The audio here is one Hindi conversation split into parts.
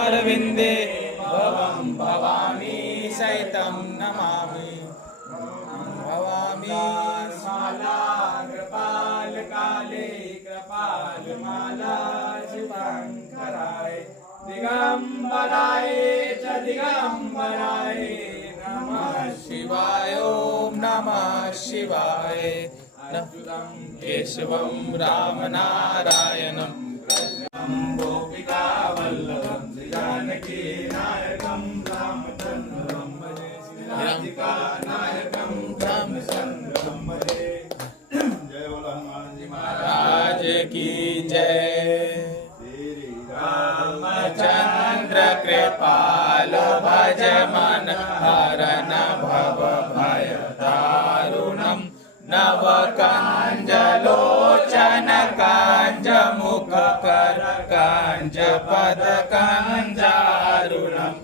अरविंदे भवं भवामी सहितं नमामि भवामी माला कृपाल काले कृपाल माला शुभंकराय दिगंबराय च दिगंबराय नमः शिवाय ओम नमः शिवाय अच्युतं केशवं रामनारायणं गोपिका वल्लभं जानकी नायकं रामचंद्रं भजे राधिका नायकं रामचंद्रं भजे। जय बोलो हनुमान जी महाराज की जय। श्री रामचंद्र कृपाल भज मन हरन भव भय दारुणम् नव कांज लोचन कांज मुख कर कांज पद कांजारुणम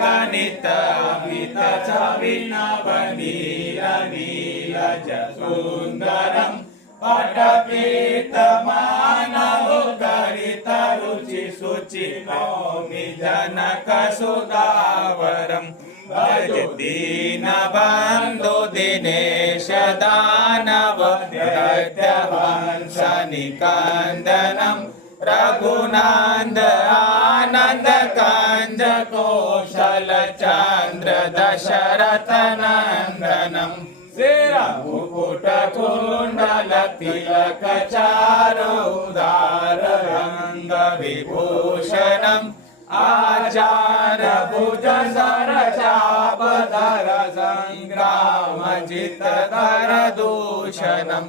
गणित अमित छविनव नील नीलज सुंदरम पटपीत मानव गरित रुचि शुचि नौमि जनक सुदावरम भज दीन बंधु दिनेश दानव दैत्यवंश निकंदनम रघुनंद आनंद कंज कौशल चंद्र दशरथ नंदनम मुकुट कुंडल तिलक चारुदार रंग विभूषणम आचार भुज सर चाप धर संग्राम जित धर दूषणम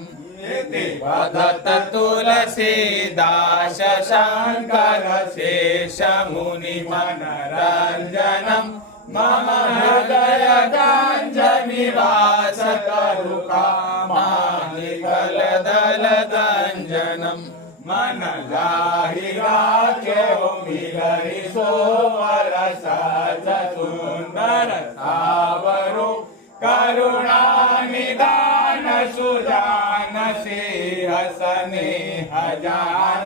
वदत तुलसीदास शंकर शेष मुनि मनरंजनम मम हृदय गंज निवास करुका मालिकल दल गंजनम मन लाहि राख्यो मिलहि सोवर साज सुंदर सावरो करुणा निदान सुजान से हसने हजार